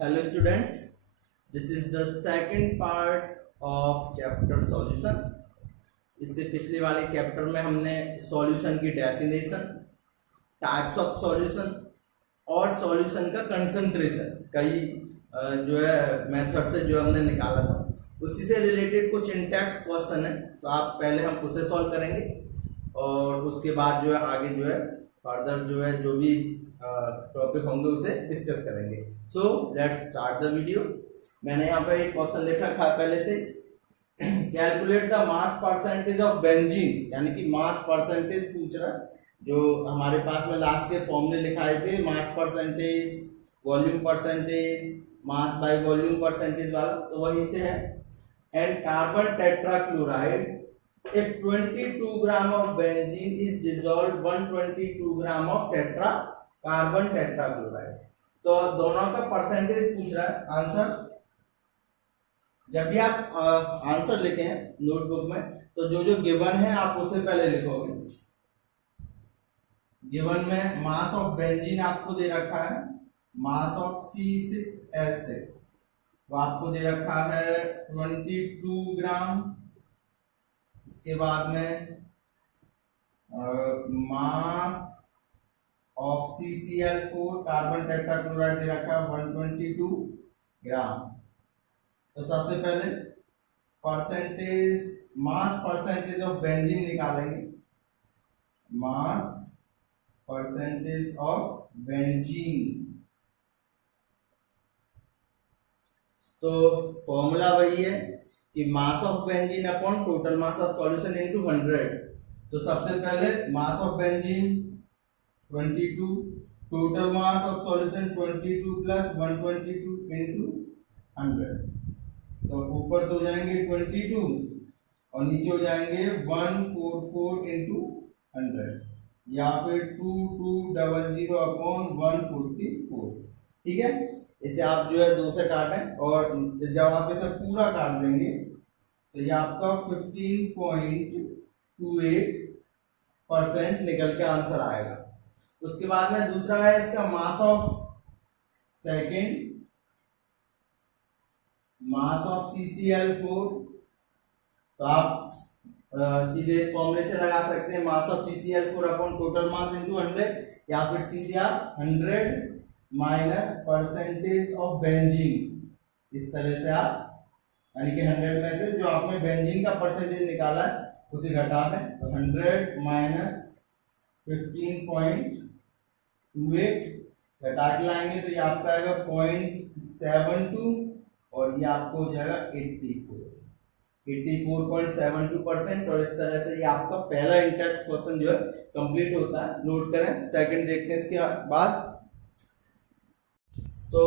Hello students, this is the second part of chapter solution. इससे पिछले वाले chapter में हमने सॉल्यूशन की डेफिनेशन, टाइप्स ऑफ सॉल्यूशन और सॉल्यूशन का कंसंट्रेशन कई जो है मेथड से जो हमने निकाला था, उसी से रिलेटेड कुछ इंटेक्स्ट क्वेश्चन है। तो आप पहले हम उसे सॉल्व करेंगे और उसके बाद जो है आगे जो है फर्दर जो है जो भी टॉपिक होंगे उसे डिस्कस करेंगे। So let's start the video. मैंने यहाँ पे एक क्वेश्चन लिखा था पहले से, calculate the mass percentage of benzene, यानी कि मास परसेंटेज पूछ रहा है। जो हमारे पास में लास्ट के फॉर्मूले लिखाए थे, mass percentage, volume percentage, mass by volume percentage वाला, तो वहीं से है। And carbon tetrachloride, if 22 gram of benzene is dissolved 122 gram of carbon tetrachloride. तो दोनों का परसेंटेज पूछ रहा है। आंसर जब भी आप आंसर लिखें नोटबुक में, तो जो जो गिवन है आप उसे पहले लिखोगे। गिवन में मास ऑफ बेंजीन आपको दे रखा है, मास ऑफ C6H6 वो आपको दे रखा है 22 ग्राम। इसके बाद में mass of CCl4 carbon tetrachloride दे रखा है 122 ग्राम। तो सबसे पहले percentage, mass percentage of benzene निकालेंगे। मास परसेंटेज ऑफ बेंजीन, तो फॉर्मूला वही है कि mass of benzene upon total mass of solution into 100। तो सबसे पहले mass of benzene 22, total mass of solution 22 plus 122 into 100। तो ऊपर तो जाएंगे 22 और नीचे हो जाएंगे 144 इनटू 100, या फिर 2200 अपॉन 144। ठीक है, इसे आप जो है 2 से काटें और जब आप इसे पूरा काट देंगे तो ये आपका 15.28% निकल के आंसर आएगा। उसके बाद में दूसरा है इसका mass of second, mass of CCl4। तो आप सीधे इस फॉर्मूले से लगा सकते हैं, मास of CCl4 upon total mass into 100, या फिर सीधे आप 100 माइनस परसेंटेज ऑफ बेंजीन, इस तरह से आप, यानी कि 100 में से जो आपने बेंजीन का परसेंटेज निकाला है उसे घटा दें। तो 100 माइनस 15.28 घटा के लाएंगे तो ये आपका आएगा 0.72 और ये आपको हो जाएगा 84.72%। और इस तरह से ये आपका पहला इंटेक्स क्वेश्चन जो है कंप्लीट होता है। नोट करें। सेकंड देखते हैं इसके बाद। तो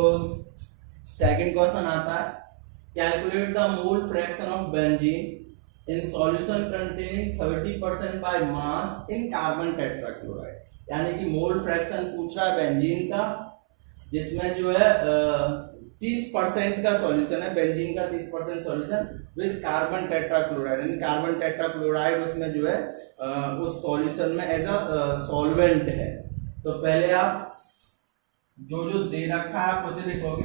सेकंड क्वेश्चन आता है, calculate the mole fraction of benzene in solution containing 30% by mass in carbon tetrachloride. यानी कि मोल फ्रैक्शन पूछ रहा है बेंजीन का, जिसमें जो है 30% का सॉल्यूशन है, बेंजीन का 30% सॉल्यूशन विद कार्बन टेट्राक्लोराइड। यानी कार्बन टेट्राक्लोराइड उसमें जो है उस सॉल्यूशन में एज अ सॉल्वेंट है। तो पहले आप जो जो दे रखा है आप उसे लिखोगे।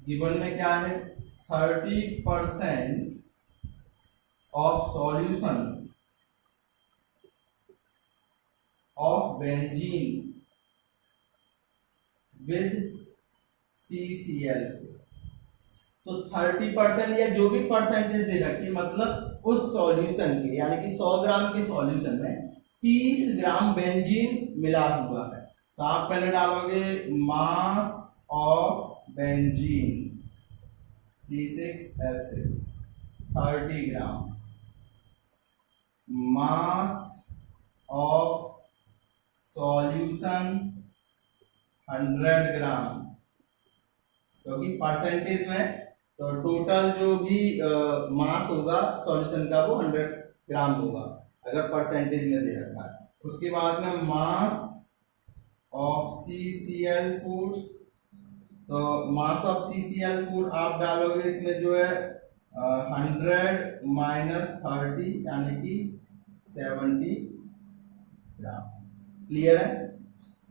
गिवन में क्या है, 30% of solution of benzene with CCl4। तो 30% या जो भी परसेंटेज दे रखी है, मतलब उस सॉल्यूशन के, यानी कि 100 ग्राम के सॉल्यूशन में 30 ग्राम बेंजीन मिला हुआ है। तो आप पहले डालोगे मास of benzene C6H6 30 gram, mass of solution 100 ग्राम, क्योंकि परसेंटेज में तो टोटल जो भी मास होगा सॉल्यूशन का वो 100 ग्राम होगा अगर परसेंटेज में दे रखा है। उसके बाद में मास ऑफ CCl4, तो मास ऑफ CCl4 आप डालोगे इसमें जो है 100 माइनस 30 यानी कि 70 ग्राम। क्लियर है।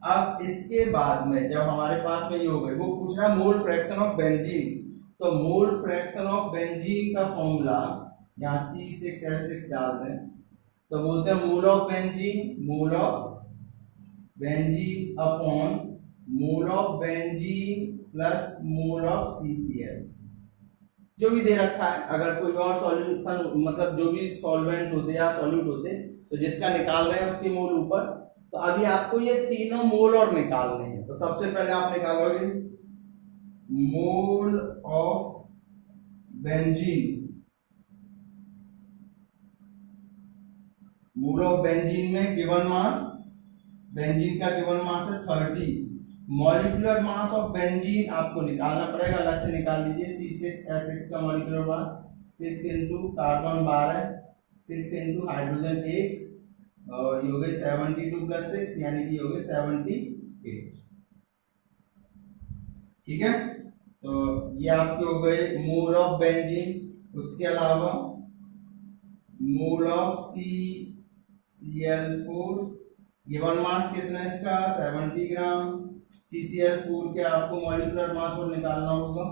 अब इसके बाद में जब हमारे पास में ये हो गई, वो पूछ रहा है मोल फ्रैक्शन ऑफ बेंजीन। तो मोल फ्रैक्शन ऑफ बेंजीन का फॉर्मूला यहाँ C6H6 डाल दें तो बोलते हैं mole of benzene upon mole of benzene plus mole of CCl, जो भी दे रखा है। अगर कोई और सॉल्यूशन मतलब जो भी सॉल्वेंट होते या सॉल्यूट होते तो जिसका निकाल रहे हैं उसकी मोल ऊपर। तो अभी आपको ये तीनों मोल और निकालने हैं। तो सबसे पहले आप निकालोगे mole of benzene. Mole of benzene में गिवन मास, बेंजीन का गिवन मास है 30। मॉलिक्यूलर मास ऑफ बेंजीन आपको निकालना पड़ेगा, अलग से निकाल लीजिए। C6H6 का molecular mass 6 into carbon 12, 6 into hydrogen 1, और ये हो गए 72 प्लस 6 यानी कि हो गए 78। ठीक है, तो ये आपके हो गए मोल ऑफ बेंजीन। उसके अलावा mole of CCl4, given mass कितना है इसका 70 ग्राम। CCl4 के आपको मॉलिक्यूलर मास और निकालना होगा।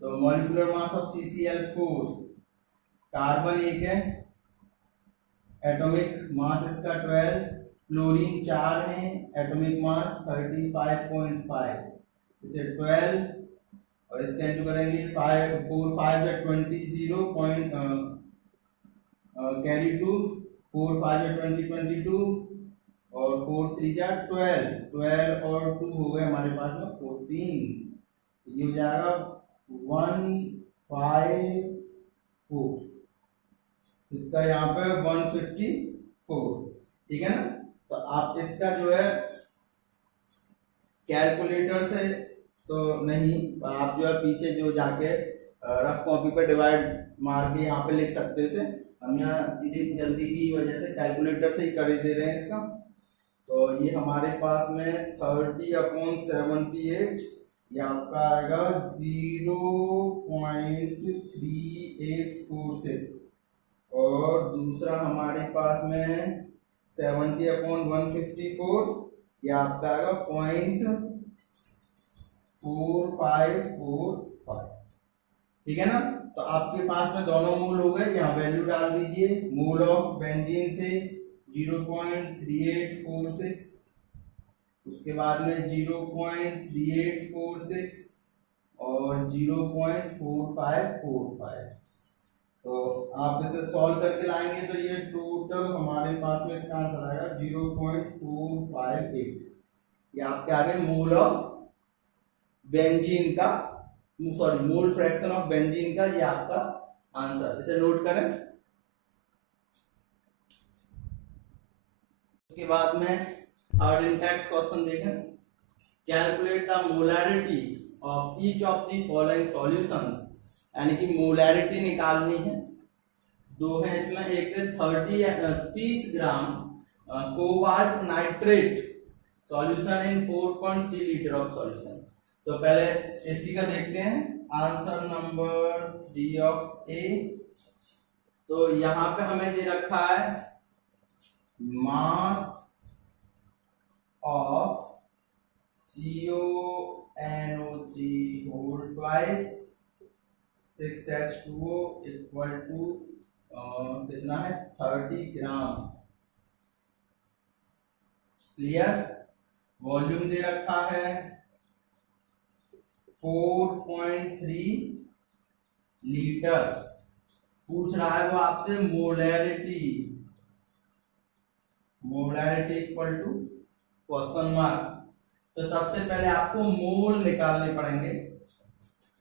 तो molecular mass of CCl4, carbon 1 है, एटॉमिक मास इसका 12, क्लोरीन 4 है, एटॉमिक मास 35.5, इसे 12 और इसका इंटू करेंगे 5 4 5 या 20 0 पॉइंट कैरी टू 4 5 या 20 22 और 4 3 या 12 और 2 हो गए हमारे पास में 14। ये हो जाएगा 154, इसका यहाँ पे 154। ठीक है ना। तो आप इसका जो है कैलकुलेटर से तो नहीं, आप जो है पीछे जो जाके रफ कॉपी पे डिवाइड मार के यहाँ पे लिख सकते हो इसे। हम यहाँ सीधे जल्दी की वजह से कैलकुलेटर से ही कर दे रहे हैं इसका। तो ये हमारे पास में 30/78 ये आपका आएगा 0.3846 और दूसरा हमारे पास में 70/154 ये आपका आएगा 0.4545। ठीक है ना। तो आपके पास में दोनों मूल हो गए, यहाँ वैल्यू डाल दीजिए। मोल ऑफ बेंजीन थे 0.3846, उसके बाद में 0.3846 और 0.4545। तो आप इसे सॉल्व करके लाएंगे तो ये टोटल हमारे पास में इसका आंसर आएगा 0.458। ये आपके आ गए मोल ऑफ बेंजीन का, sorry mole fraction of benzene का, ये आपका आंसर। इसे नोट करें। उसके बाद में थर्ड इंटेक्स क्वेश्चन देखें। Calculate the molarity of each of the following solutions, यानी कि मोलैरिटी निकालनी है। दो है इसमें, एक 30 gram cobalt nitrate solution in 4.3 litre of solution. तो पहले इसी का देखते हैं आंसर नंबर 3 ऑफ ए। तो यहां पे हमें दे रखा है mass of CONO3 whole twice 6H2O equal to कितना है 30 ग्राम। क्लियर। वॉल्यूम दे रखा है 4.3 लीटर। पूछ रहा है वो आपसे molarity, molarity equal to question mark. तो सबसे पहले आपको मोल निकालने पड़ेंगे,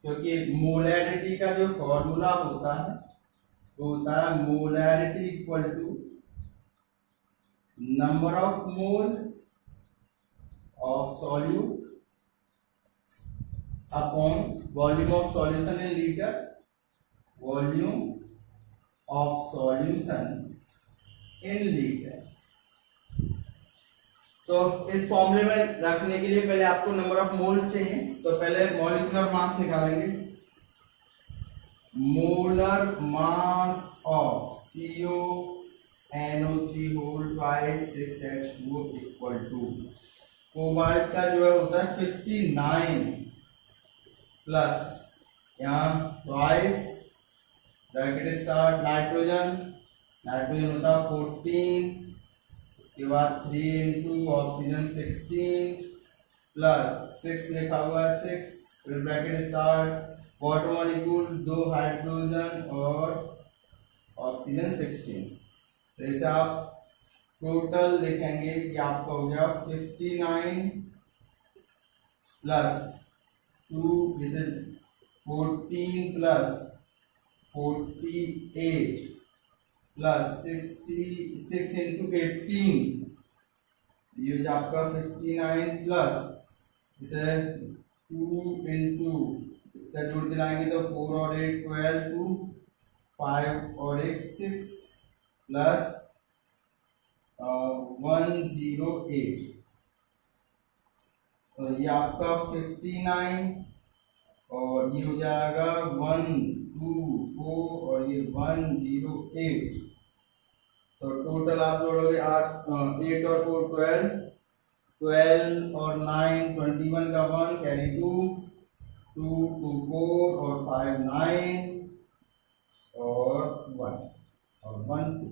क्योंकि मोलैरिटी का जो फॉर्मूला होता है वो होता है molarity equal to number of moles of solute upon volume of solution in litre, volume of solution in litre. तो इस फॉर्मूले में रखने के लिए पहले आपको नंबर ऑफ मोल्स चाहिए। तो पहले मॉलिक्यूलर मास निकालेंगे। Molar mass of CONO3 NO3 whole twice 6H2O equal to cobalt का जो है होता है 59 प्लस यहाँ ट्वाइस ब्रैकेट स्टार्ट नाइट्रोजन होता है 14, उसके बाद 3 इंटू ऑक्सीजन 16 प्लस 6 लिखा हुआ है 6, फिर bracket start water molecule 2 hydrogen और ऑक्सीजन 16। तो इसे आप टोटल देखेंगे कि आपका हो गया 59 प्लस 2 इसे 14 प्लस 48 प्लस 66 इंटू 18, ये जो आपका 59 प्लस इसे 2 इंटू इसका जोड़ के लाएंगे तो 4 और 8 12 2 5 और 1 6 प्लस 108। तो ये आपका 59 और ये हो जाएगा 1 2 4 और ये 108। तो टोटल आप जोड़ोगे 8 और 4 12, 12 और 9 21 का 1 कैरी 2 2 2 4 और 5 9 और 1 और 1 2।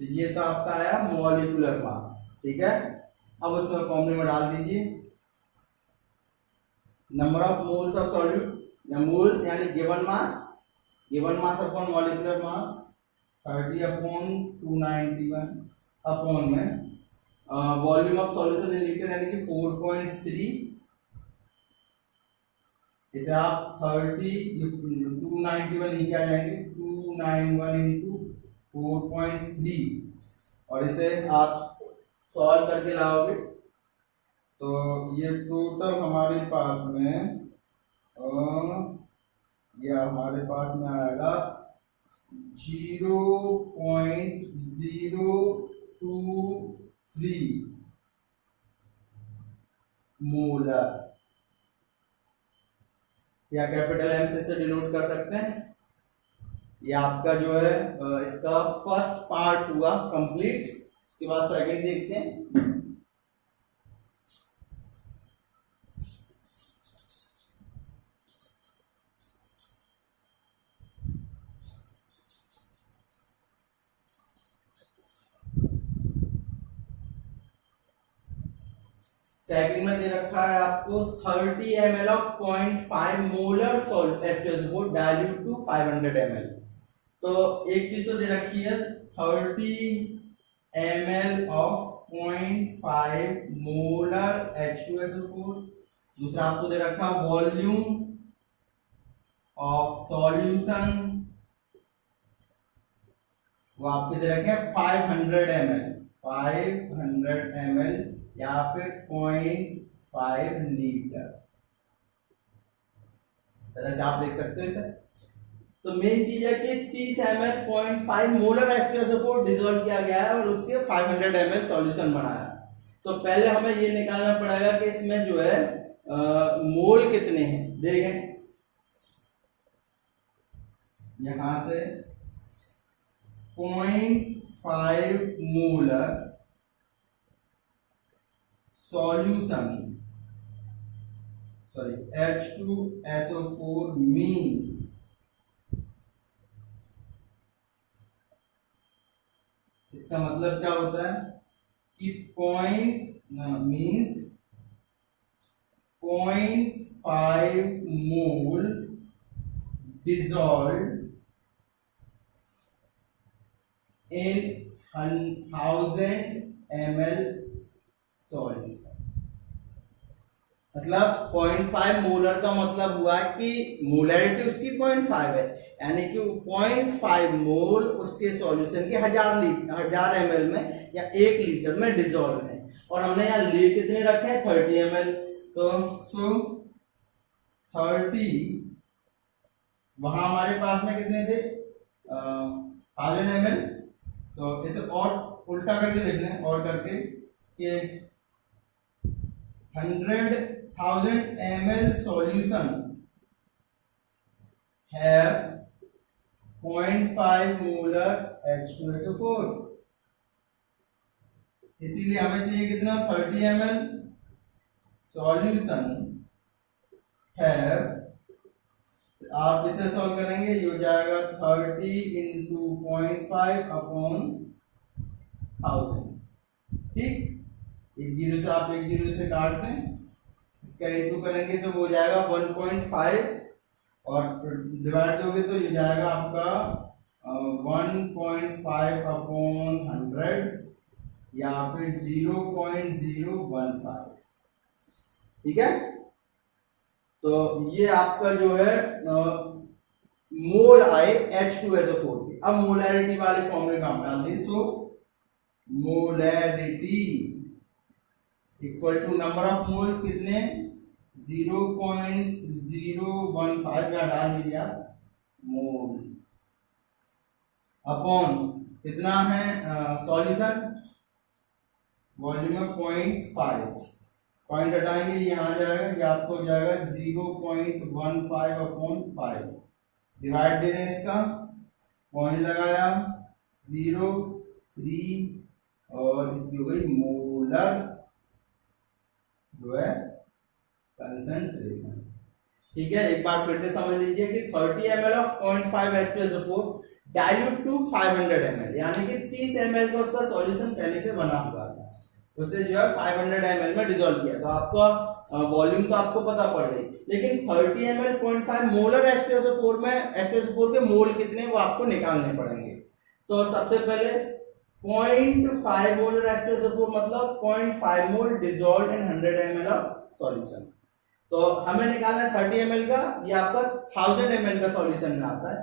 तो ये तो आपका आया मॉलिक्यूलर मास, ठीक है। अब उसमें फॉर्मूले में डाल दीजिए number of moles of solute या मोल्स यानी given mass upon molecular mass 30 upon 291 upon में volume of solution in litre यानी कि 4.3। इसे आप 30 291 नीचे आ जाएंगे 291 इंटू 4.3 और इसे आप सॉल्व करके लाओगे तो ये टोटल हमारे पास में आएगा 0.023 मोलर, या कैपिटल एम से डिनोट कर सकते हैं। ये आपका जो है इसका फर्स्ट पार्ट हुआ कंप्लीट। उसके बाद सेकंड देखते हैं। सेकंड में दे रखा है आपको 30 ml of 0.5 molar salt H2SO4 dilute to 500 ml। तो एक चीज तो दे रखी है 30 ml ऑफ 0.5 मोलर H2SO4। दूसरा आपको दे रखा वॉल्यूम ऑफ सॉल्यूशन, वो आपके दे रखे 500 ml या फिर 0.5 लीटर। इस तरह से आप देख सकते हो इसे। तो मेन चीज है कि 30 ml 0.5 मोलर H2SO4 डिसॉल्व किया गया है और उसके 500 ml सॉल्यूशन बनाया। तो पहले हमें ये निकालना पड़ेगा कि इसमें जो है मोल कितने हैं। देखें यहां से 0.5 मोलर सॉल्यूशन H2SO4 मीन्स इसका मतलब क्या होता है कि means 0.5 mole dissolved in 1000 ml solution. मतलब 0.5 मोलर का मतलब हुआ कि मोलरिटी उसकी 0.5 है, यानी कि 0.5 मोल उसके सॉल्यूशन के 1000 ml में या 1 लीटर में डिसॉल्व है। और हमने यहाँ ले कितने रखे हैं 30 ml। तो 30 वहां हमारे पास में कितने थे 1000 ml। तो इसे और उल्टा करके लिख लें और करके कि 100,000 ml solution have 0.5 molar H2SO4 इसीलिए हमें चाहिए कितना 30 ml सॉल्यूशन है। आप इसे सॉल्व करेंगे, ये हो जाएगा 30 इंटू 0.5 अपॉन 1000। ठीक, एक जीरो से आप एक जीरो से काट दें, इसका इंटू करेंगे तो वो हो जाएगा 1.5 और डिवाइड दोगे तो ये जाएगा आपका 1.5 अपॉन 100 या फिर 0.015। ठीक है, तो ये आपका जो है मोल आए H2SO4 के। अब मोलैरिटी वाले फॉर्मूले में आप डाल दें, so molarity equal to number of moles कितने 0.015 या डाल दीजिए आप मोल अपॉन कितना है सॉल्यूशन वॉल्यूम में 0.5, पॉइंट हटाएंगे यहाँ आ जाएगा, ये आपको हो जाएगा 0.15 अपॉन 5, डिवाइड दे दें इसका, पॉइंट लगाया 0 3 और इसकी हो गई मोलर जो है कंसंट्रेशन। ठीक है, एक बार फिर से समझ लीजिए कि 30 ml of 0.5 H2SO4 dilute to 500 ml, यानी कि 30 ml का उसका सॉल्यूशन पहले से बना हुआ था, उसे जो है 500 ml में डिसॉल्व किया, तो आपका वॉल्यूम तो आपको पता पड़ गई, लेकिन 30 ml 0.5 मोलर H2SO4 में H2SO4 के मोल कितने वो आपको निकालने पड़ेंगे। तो सबसे पहले 0.5 मोलर H2SO4 मतलब 0.5 mole dissolved in 100 ml of solution. तो हमें निकालना है 30 ml का, ये आपका 1000 ml का सॉल्यूशन में आता है,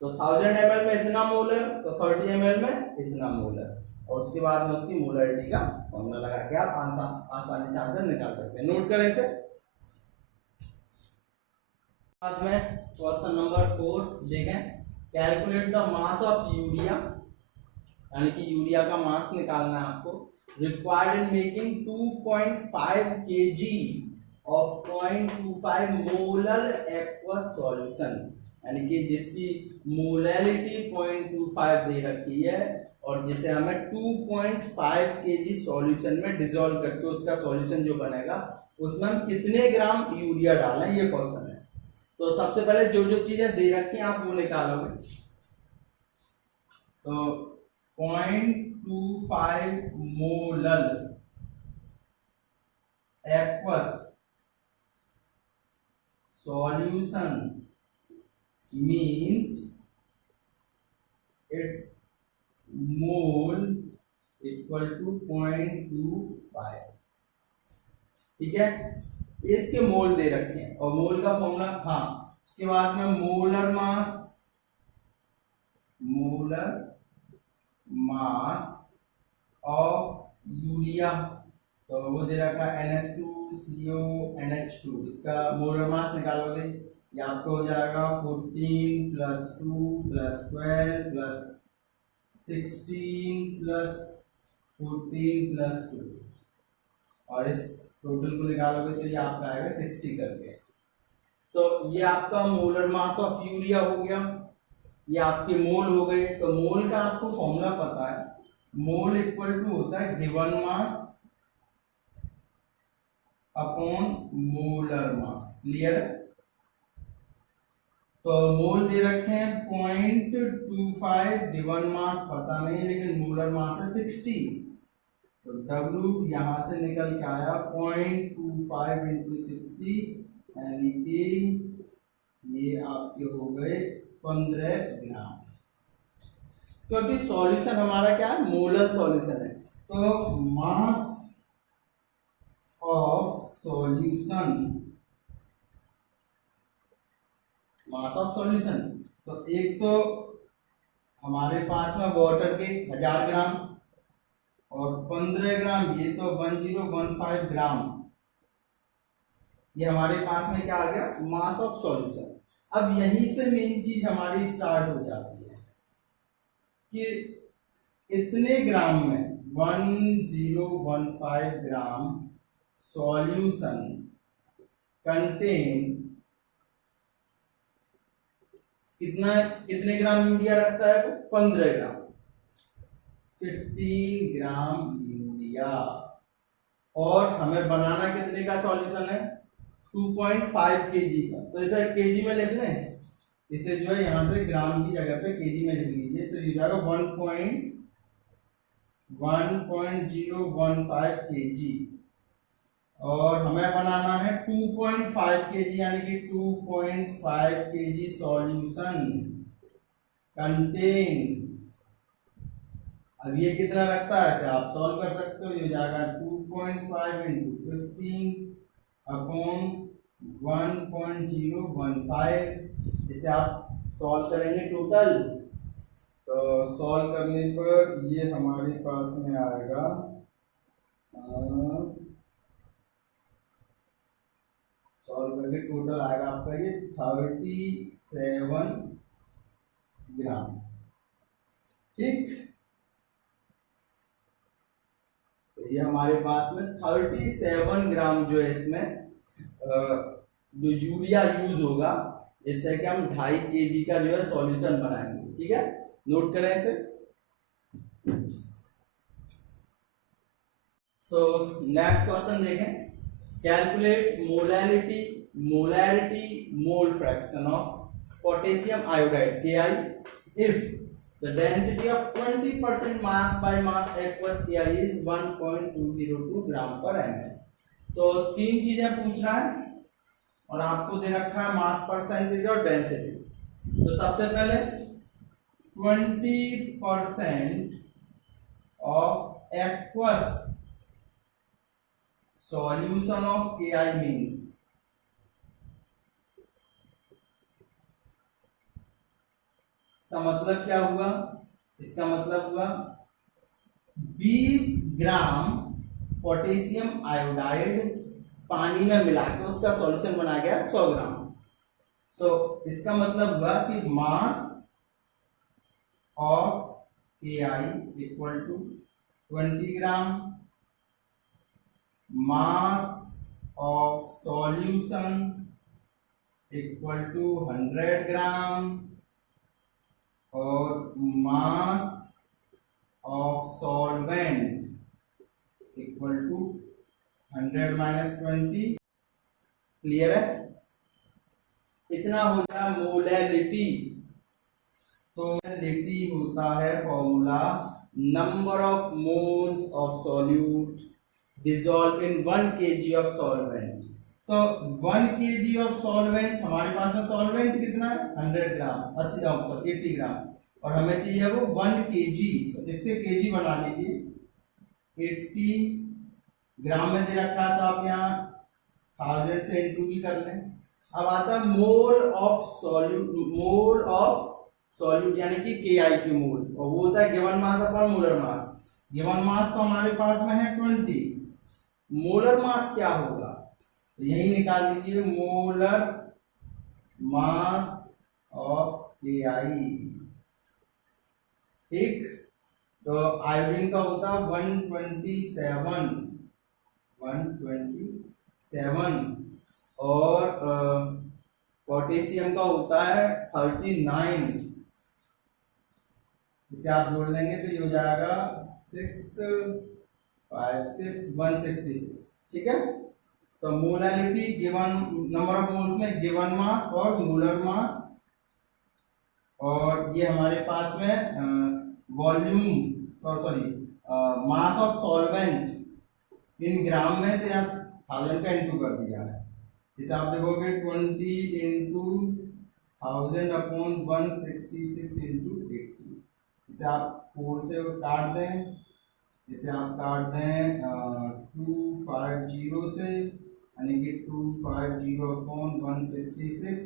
तो 1000 ml में इतना मोलर, तो 30 ml में इतना मोलर, और उसके बाद में उसकी मोलरिटी का फॉर्मूला लगा के आप आसानी से आंसर निकाल सकते हैं। नोट करें इसे। बाद में क्वेश्चन नंबर 4 देखें, calculate the mass of urea, यानी कि यूरिया का मास निकालना है आपको, required in making 2.5 kg of 0.25 molar aqueous solution, यानी कि जिसकी मोलैरिटी 0.25 दे रखी है और जिसे हमें 2.5 kg सॉल्यूशन में डिसॉल्व करके उसका सॉल्यूशन जो बनेगा उसमें हम कितने ग्राम यूरिया डालें, ये क्वेश्चन है। तो सबसे पहले जो जो चीजें दे रखी हैं आप वो निकालोगे, तो 0.25 molar aqueous solution means its mole equal to 0.25। ठीक है, इसके मोल दे रखे हैं और मोल का फॉर्मूला, हाँ उसके बाद में मोलर मास ऑफ यूरिया, तो वो दे रखा है NH2CONH2, इसका मोलर मास निकालोगे, ये आपको हो जाएगा 14 + 2 + 12 + 16 + 14 + 2, और इस टोटल को निकालोगे तो ये आपका आएगा 60 करके। तो ये आपका मोलर मास ऑफ यूरिया हो गया, ये आपके मोल हो गए। तो मोल का आपको फॉर्मूला पता है, मोल इक्वल टू होता है गिवन मास अपॉन मोलर मास। क्लियर है, तो मोल दे रखे हैं 0.25, गिवन मास पता नहीं लेकिन मोलर मास है 60, तो W यहां से निकल के आया 0.25 × 60, यानी कि ये आपके हो गए 15 ग्राम, क्योंकि सॉल्यूशन हमारा क्या है मोलर सॉल्यूशन है। तो मास ऑफ सॉल्यूशन, तो एक तो हमारे पास में वाटर के 1000 ग्राम और 15 ग्राम, ये तो 1015 ग्राम, ये हमारे पास में क्या आ गया मास ऑफ सॉल्यूशन। अब यहीं से मेन चीज हमारी स्टार्ट हो जाती है कि इतने ग्राम में 1015 ग्राम सॉल्यूशन कंटेन कितने ग्राम यूरिया रखता है, 15 ग्राम, 15 ग्राम यूरिया। लिया। और हमें बनाना कितने का सॉल्यूशन है? 2.5 kg का। तो इसे kg में लिख लें, इसे जो है यहाँ से ग्राम की जगह पे kg में लिख लीजिए। तो ये जाएगा 1.015 kg। और हमें बनाना है 2.5 kg, यानी कि 2.5 kg सॉल्यूशन कंटेन। अब ये कितना लगता है, ऐसे आप सॉल्व कर सकते हो। ये जाएगा 2.5 इंटू 15 अपॉन 1.015। इसे आप सॉल्व करेंगे टोटल, तो सॉल्व करने पर ये हमारे पास में आएगा सॉल्व करके टोटल आएगा आपका ये 37 ग्राम। ठीक, तो ये हमारे पास में 37 ग्राम जो है इसमें जो यूरिया यूज होगा, जिससे कि हम 2.5 kg का जो है सॉल्यूशन बनाएंगे। ठीक है, नोट करें इसे। तो नेक्स्ट क्वेश्चन देखें, calculate molarity mole fraction of potassium iodide Ki if the density of 20% mass by mass aqueous Ki is 1.202 ग्राम पर ml। तो तीन चीजें पूछ रहा है और आपको दे रखा है मास परसेंटेज और डेंसिटी। तो सबसे पहले 20% of aqueous solution of Ki means, इसका मतलब क्या हुआ? इसका मतलब हुआ 20 ग्राम पोटेशियम आयोडाइड पानी में मिला के उसका सॉल्यूशन बना गया 100 ग्राम। तो इसका मतलब हुआ कि mass of Ki equal to 20 gram, mass of solution equal to 100 gram, और mass of solvent equal to 100 minus 20। Clear है? इतना हो जाए मोलैलिटी। तो मोलैलिटी होता है formula number of moles of solute dissolve in 1 kg of solvent. तो 1 kg of solvent, हमारे पास में सॉल्वेंट कितना है 100 ग्राम, 80 ग्राम, और हमें चाहिए वो 1 kg। तो इसके kg बना लीजिए, 80 ग्राम में दे रखा है, तो आप यहाँ 1000 से इंटू भी कर लें। अब आता है मोल ऑफ सॉल्यूट यानी कि Ki की मोल, और वो होता है given mass upon molar mass. Given मास तो हमारे पास में है 20, मोलर मास क्या होगा? तो यही निकाल लीजिए, मोलर मास ऑफ Ki। ठीक, तो आयोडीन का होता है 127, और पोटेशियम का होता है 39। इसे आप जोड़ लेंगे तो ये हो जाएगा 656 ठीक है। तो molality given number of moles में गिवन मास और मोलर मास, और ये हमारे पास में वॉल्यूम और मास ऑफ सॉल्वेंट इन ग्राम में, तो यहाँ 1000 का इंटू कर दिया है। इसे आप देखोगे 20 इंटू 1000 अपॉन 166 इंटू 80। इसे आप 4 से काट दें, इसे आप काट दें 250 से, यानी कि 250 अपॉन 166,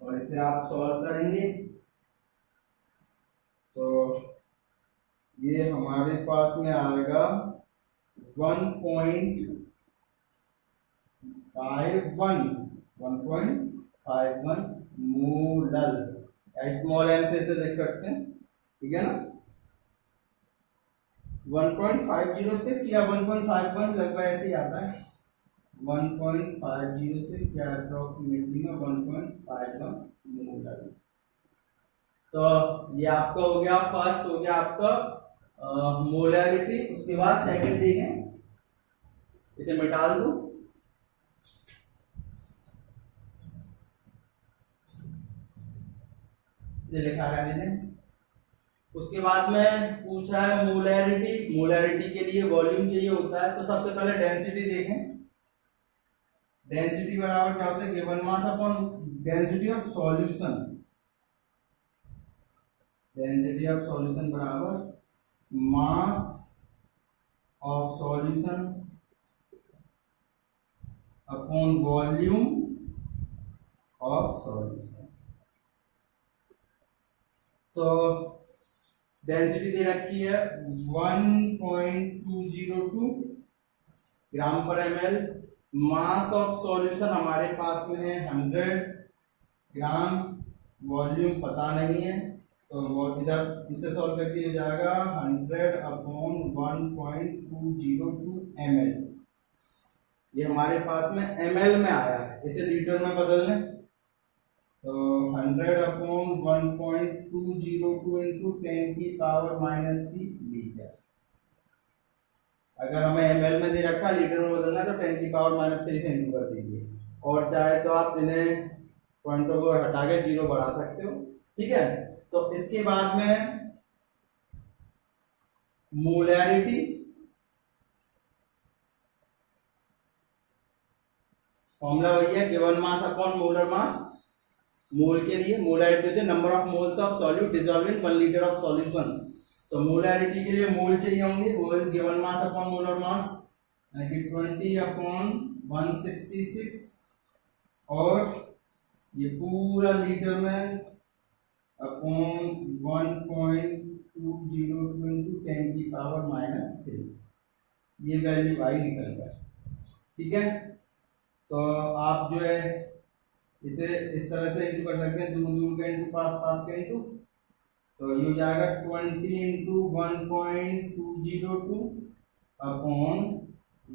और इसे आप सॉल्व करेंगे तो ये हमारे पास में आएगा 1.51 मोलर, स्मॉल एम से इसे देख सकते हैं। ठीक है ना, 1.506 या 1.51 लगभग ऐसे ही आता है, 1.506 या अप्रोक्सीमेटली में 1.51 मोलर। तो ये आपका हो गया, फर्स्ट हो गया आपका मोलैरिटी। उसके बाद सेकंड देखें, इसे मिटा दो, इसे लिखा रहने दें। उसके बाद में पूछ रहा है मोलैरिटी। मोलैरिटी के लिए वॉल्यूम चाहिए होता है, तो सबसे पहले डेंसिटी देखें। डेंसिटी बराबर क्या होता है, given mass upon density of solution. Density of solution बराबर mass of solution upon volume of solution. तो डेंसिटी दे रखी है 1.202 ग्राम पर ml। मास ऑफ सॉल्यूशन हमारे पास में है 100 ग्राम। वॉल्यूम पता नहीं है, तो वो इधर इसे सॉल्व करके हो जाएगा 100 अपॉन 1.202 ml। ये हमारे पास में ml में आया है, इसे लीटर में बदल लें तो 100 अपॉन 1.202 इंटू 10 की पावर -3 लीटर। अगर हमें ml में दे रखा है, लीटर में बदलना है तो 10 की पावर -3 से इंटू कर दीजिए। और चाहे तो आप इन्हें पॉइंटों को हटा के 0 बढ़ा सकते हो, ठीक है। तो इसके बाद में मोलैरिटी, फॉर्मूला वही है, given mass upon molar mass. Mole के लिए मोलैरिटी होती है number of moles of solute dissolve in 1 litre of solution. तो मोलैरिटी के लिए मोल चाहिए होंगे, वो given mass upon molar mass, यानी कि 20 अपॉन 166, और ये पूरा लीटर में अपॉन 1.202 इंटू 10 की पावर -3। ये वैल्यू आई निकल कर, ठीक है। तो आप जो है इसे इस तरह से इंटू कर सकते हैं, दूर दूर का इंटू पास पास का इंटू। तो ये हो जाएगा 20 इंटू 1.202 अपॉन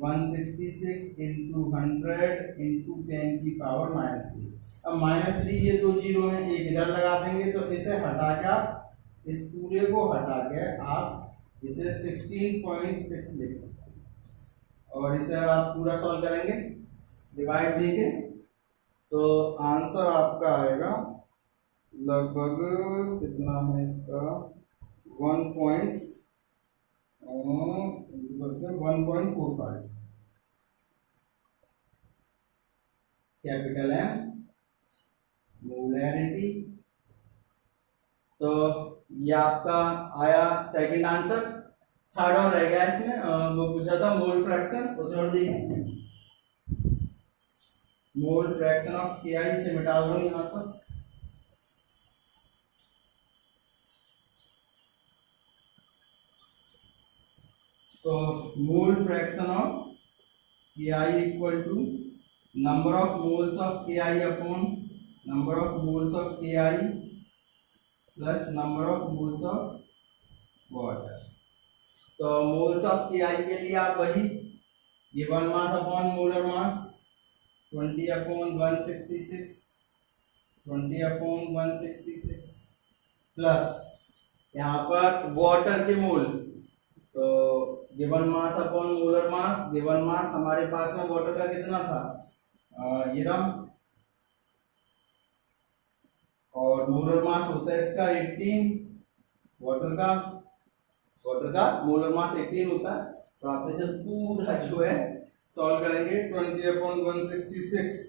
166 इंटू 100 इंटू 10 की पावर -3। अब -3 ये दो जीरो है, एक इधर लगा देंगे तो इसे हटा के आप इस पूरे को हटा के आप इसे 16.6 लिख सकते हैं। और इसे आप पूरा सॉल्व करेंगे डिवाइड देके, तो आंसर आपका आएगा लगभग कितना है इसका 1.45 कैपिटल M मोलैरिटी। तो ये आपका आया सेकंड आंसर। थर्ड और रह गया इसमें, वो पूछा था मोल फ्रैक्शन, उसे और देखें। मोल फ्रैक्शन ऑफ Ki से मिटा दो यहाँ पर। तो mole fraction of Ki equal to number of moles of Ki upon number of moles of Ki plus number of moles of water. तो मोल्स ऑफ Ki के लिए आप वही given mass upon molar mass 20 upon 166 plus यहाँ पर water के mole, तो given mass upon molar mass. Given mass हमारे पास में वाटर का कितना था, ये रहा, और मोलर मास होता है इसका 18। वाटर का मोलर मास 18 होता है। तो आप इसे पूरा जो है सॉल्व करेंगे 20 अपॉन 166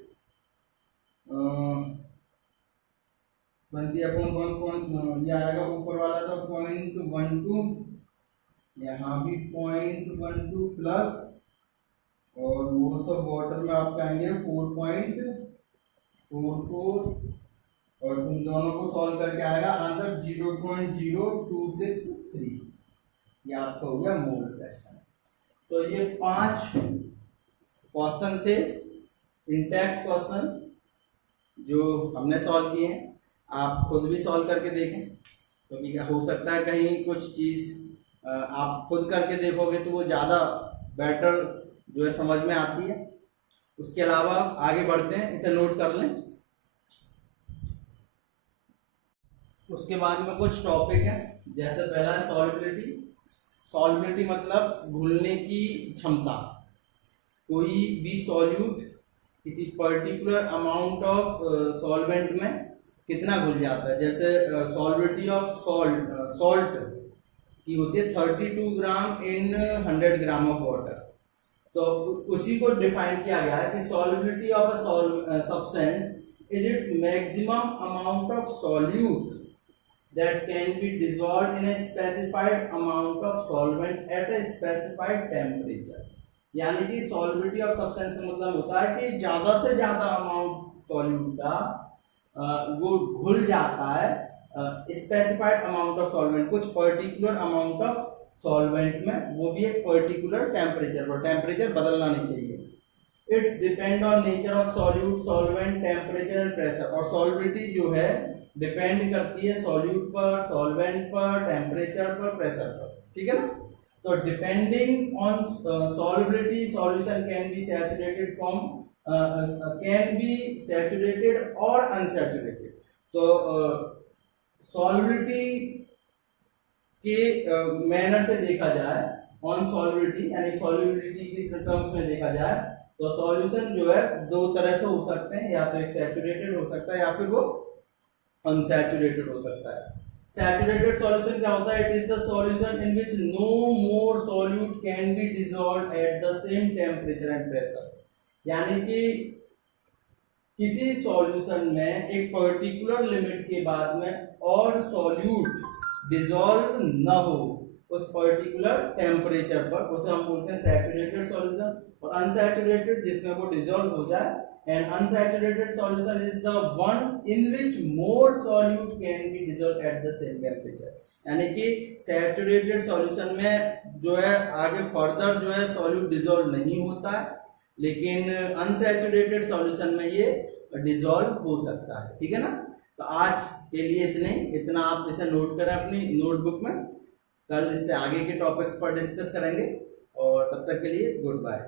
20 अपॉन 1 ये आएगा ऊपर वाला तो 0.12, यहाँ भी 0.12 प्लस, और मोल्स ऑफ वाटर में आप कहेंगे 4.44, और तुम दोनों को सॉल्व करके आएगा आंसर 0.0263। ये आपका हो गया मोल फ्रैक्शन। तो ये 5 क्वेश्चन थे इंटेक्स क्वेश्चन जो हमने सॉल्व किए हैं। आप खुद भी सॉल्व करके देखें, क्योंकि क्या हो सकता है कहीं कुछ चीज़ आप खुद करके देखोगे तो वो ज़्यादा बेटर जो है समझ में आती है। उसके अलावा आगे बढ़ते हैं, इसे नोट कर लें। उसके बाद में कुछ टॉपिक है, जैसे पहला है सॉल्युबिलिटी। सॉल्युबिलिटी मतलब घुलने की क्षमता। कोई भी सॉल्यूट किसी पर्टिकुलर अमाउंट ऑफ सॉल्वेंट में कितना घुल जाता है। जैसे सॉल्युबिलिटी ऑफ सॉल्ट की होती है 32 ग्राम इन 100 ग्राम ऑफ वाटर। तो उसी को डिफाइन किया गया है कि solubility of a substance is its maximum amount of solute that can be dissolved in a specified amount of solvent at a specified temperature। यानी कि सॉल्युबिलिटी ऑफ सब्सटेंस का मतलब होता है कि ज्यादा से ज्यादा अमाउंट सॉल्यूट का वो घुल जाता है स्पेसिफाइड अमाउंट ऑफ सॉल्वेंट, कुछ पर्टिकुलर अमाउंट ऑफ सॉल्वेंट में, वो भी एक पर्टिकुलर टेम्परेचर पर। टेम्परेचर बदलना नहीं चाहिए। It's depend on nature of solute, solvent, temperature and pressure. और सॉल्युबिलिटी जो है डिपेंड करती है सॉल्यूट पर, सॉल्वेंट पर, टेम्परेचर पर, प्रेशर पर। ठीक है ना। तो depending on solubility solution can be saturated from can be saturated और अनसैचुरेटेड। तो सॉल्युबिलिटी के मैनर से देखा जाए, ऑन सॉल्युबिलिटी यानी सॉल्युबिलिटी की टर्म्स में देखा जाए तो सॉल्यूशन जो है दो तरह से हो सकते हैं, या तो एक सैचुरेटेड हो सकता है या फिर वो अनसैचुरेटेड हो सकता है। सैचुरेटेड सॉल्यूशन क्या होता है? It is the solution in which no more solute can be dissolved at the same temperature and pressure. यानी कि किसी सॉल्यूशन में एक पर्टिकुलर लिमिट के बाद में और सॉल्यूट डिसॉल्व न हो उस पर्टिकुलर टेम्परेचर पर, उसे हम बोलते हैं सैचुरेटेड सॉल्यूशन। और अनसैचुरेटेड जिसमें वो डिसॉल्व हो जाए। And unsaturated solution is the one in which more solute can B dissolve eight the same temperature. यानी कि सैचुरेटेड सॉल्यूशन में जो है आगे फर्दर जो है सॉल्यूट डिसॉल्व नहीं होता है, लेकिन अनसैचुरेटेड सॉल्यूशन में ये डिसॉल्व हो सकता है। ठीक है ना। तो आज के लिए इतना आप इसे नोट करें अपनी नोटबुक में। कल इससे आगे के टॉपिक्स पर डिस्कस करेंगे, और तब तक के लिए गुड बाय।